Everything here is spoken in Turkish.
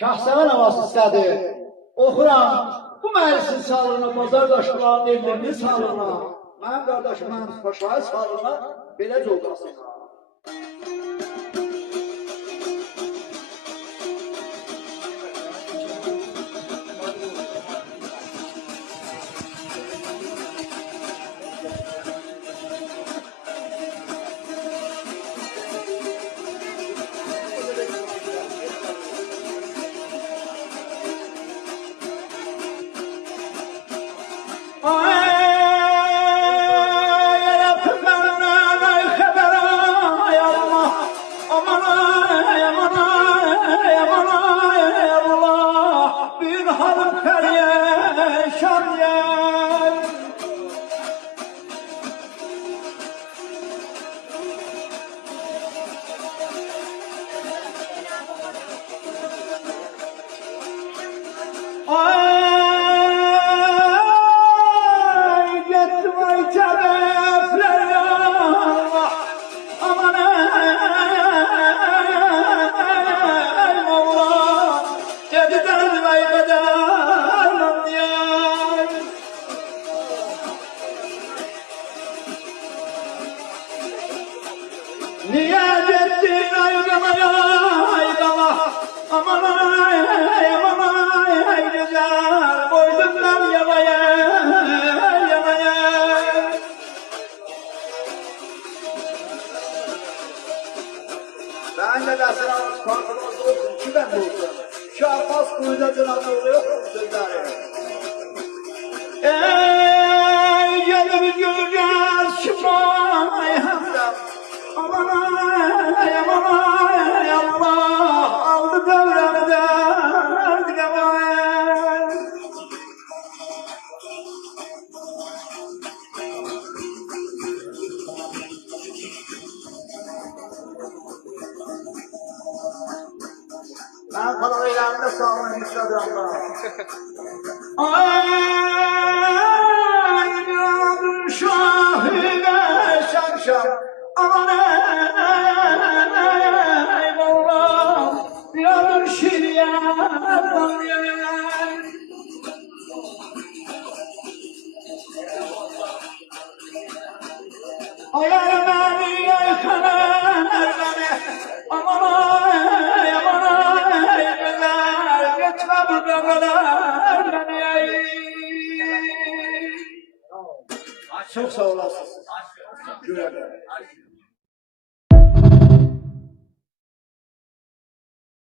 Şahsəvən havası istədi. Oxuram, bu məclisin salına, Bazar Daşqıların evlərinin salına, mənim qardaşım, mənim Paşayı salına, belə codasına. Niye gittin aygama aygama, aman ay güzel, boynumdan yamaya yamaya. Ben de mesela farkımızda olsun ki ben buldum. Şarmaz kuyuda dıranı oluyor sözleri. Ey gelir göreceğiz şımayanda. Aman ay Allah, aldı devremden dilemay. Ben parayla sağlamaya Instagram'da. Ay canım şahine şamşam. Aman ey Mevlam, yarın şiryanım yer. Ay Ermeni yaykaner beni, aman ey güzel, geçme bu döneler beni ey. Çok sağ olasın. Güle güle.